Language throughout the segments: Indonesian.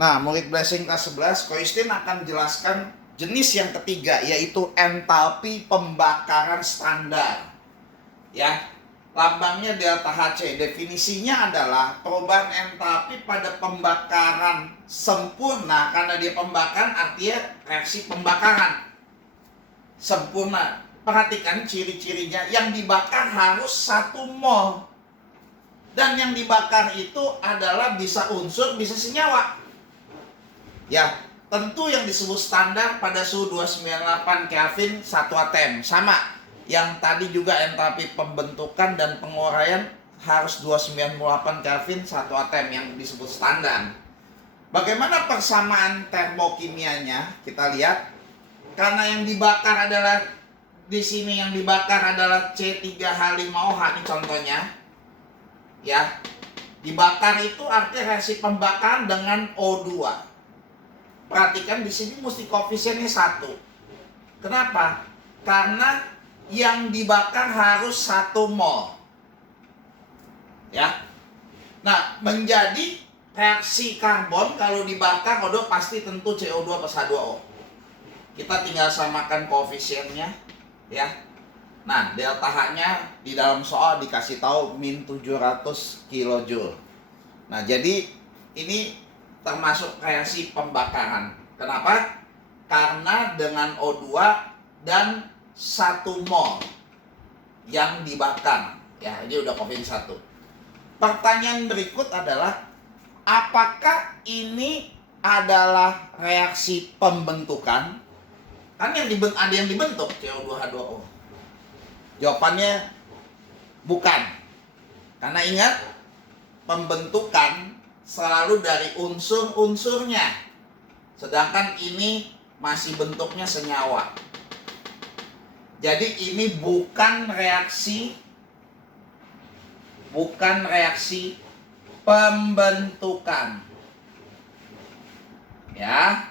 Nah, murid Blessing kelas 11, Ko Istin akan jelaskan jenis yang ketiga, yaitu entalpi pembakaran standar. Ya, lambangnya delta Hc. Definisinya adalah perubahan entalpi pada pembakaran sempurna. Karena dia pembakaran, artinya reaksi pembakaran sempurna. Perhatikan ciri-cirinya, yang dibakar harus 1 mol. Dan yang dibakar itu adalah bisa unsur, bisa senyawa. Ya, tentu yang disebut standar pada suhu 298 Kelvin 1 atm. Sama, yang tadi juga entalpi pembentukan dan penguraian harus 298 Kelvin 1 atm yang disebut standar. Bagaimana persamaan termokimianya? Kita lihat. Karena yang dibakar adalah, di sini yang dibakar adalah C3H5OH, ini contohnya. Ya, dibakar itu artinya reaksi pembakaran dengan O2. Perhatikan di sini mesti koefisiennya 1. Kenapa? Karena yang dibakar harus 1 mol. Ya. Nah, menjadi reaksi karbon kalau dibakar O2 pasti tentu CO2 plus H2O. Kita tinggal samakan koefisiennya, ya. Nah, delta H-nya di dalam soal dikasih tahu min 700 kJ. Nah, jadi ini termasuk reaksi pembakaran. Kenapa? Karena dengan O2 dan 1 mol yang dibakar. Ya, ini udah koefisien 1. Pertanyaan berikut adalah, apakah ini adalah reaksi pembentukan? Kan ada yang dibentuk, CO2H2O. Jawabannya bukan. Karena ingat, pembentukan selalu dari unsur-unsurnya. Sedangkan ini masih bentuknya senyawa. Jadi ini bukan reaksi pembentukan. Ya.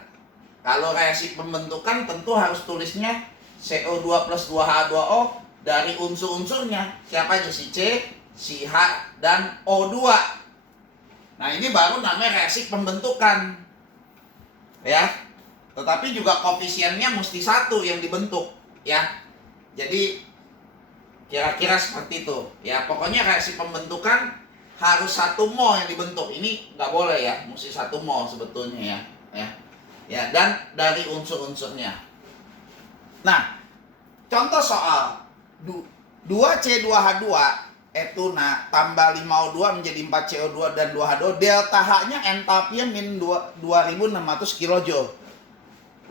Kalau reaksi pembentukan tentu harus tulisnya CO2 plus 2H2O dari unsur-unsurnya. Siapa aja? Si C, si H, dan O2. Nah, ini baru namanya reaksi pembentukan. Ya. Tetapi juga koefisiennya mesti 1 yang dibentuk, ya. Jadi kira-kira seperti itu. Ya, pokoknya reaksi pembentukan harus 1 mol yang dibentuk. Ini nggak boleh ya, mesti 1 mol sebetulnya ya. Ya, dan dari unsur-unsurnya. Nah, contoh soal 2C2H2 etuna tambah 5O2 menjadi 4CO2 dan 2H2, delta H-nya entalpinya min 2600 kJ.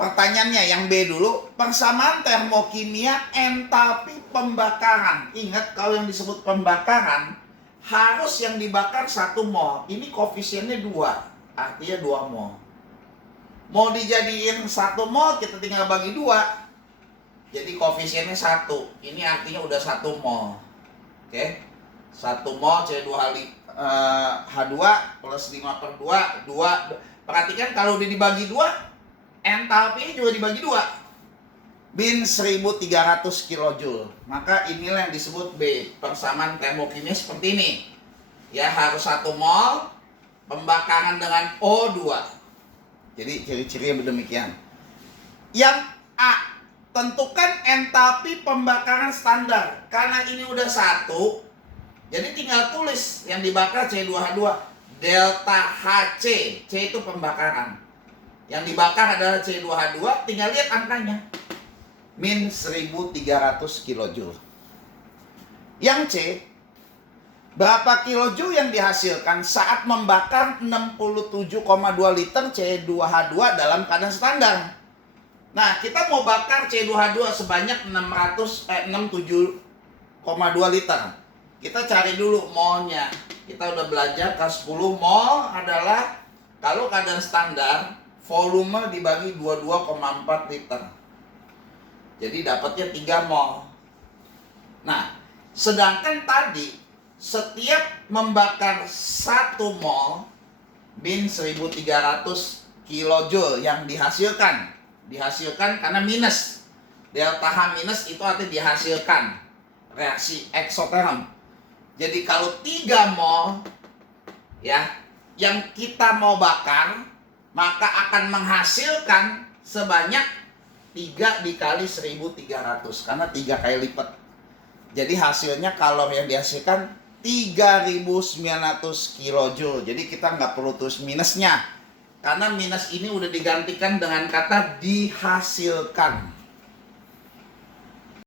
Pertanyaannya yang B dulu, persamaan termokimia entalpi pembakaran. Ingat, kalau yang disebut pembakaran harus yang dibakar 1 mol. Ini koefisiennya 2, artinya 2 mol. Mau dijadiin 1 mol, kita tinggal bagi 2. Jadi koefisiennya 1. Ini artinya udah 1 mol. Oke. 1 mol C2H2 plus 5/2, 2. Perhatikan kalau udah dibagi 2, entalpinya juga dibagi 2. Min 1300 kJ. Maka inilah yang disebut B. Persamaan termokimia seperti ini. Ya, harus 1 mol, pembakaran dengan O2. Jadi ciri-cirinya demikian. Yang A, tentukan entalpi pembakaran standar. Karena ini udah 1, jadi tinggal tulis yang dibakar C2H2 delta Hc. C itu pembakaran. Yang dibakar adalah C2H2, tinggal lihat angkanya. Min 1300 kJ. Yang C, berapa kilojoule yang dihasilkan saat membakar 67,2 liter C2H2 dalam keadaan standar? Nah, kita mau bakar C2H2 sebanyak 67,2 liter. Kita cari dulu molnya. Kita udah belajar ke 10 mol adalah kalau keadaan standar volume dibagi 22,4 liter. Jadi dapatnya 3 mol. Nah, sedangkan tadi setiap membakar 1 mol min 1300 kJ yang dihasilkan karena minus. Delta H minus itu artinya dihasilkan reaksi eksoterm. Jadi kalau 3 mol ya yang kita mau bakar maka akan menghasilkan sebanyak 3 dikali 1.300 karena 3 kali lipat. Jadi hasilnya kalori yang dihasilkan 3.900 kilojoule. Jadi kita nggak perlu tulis minusnya karena minus ini udah digantikan dengan kata dihasilkan.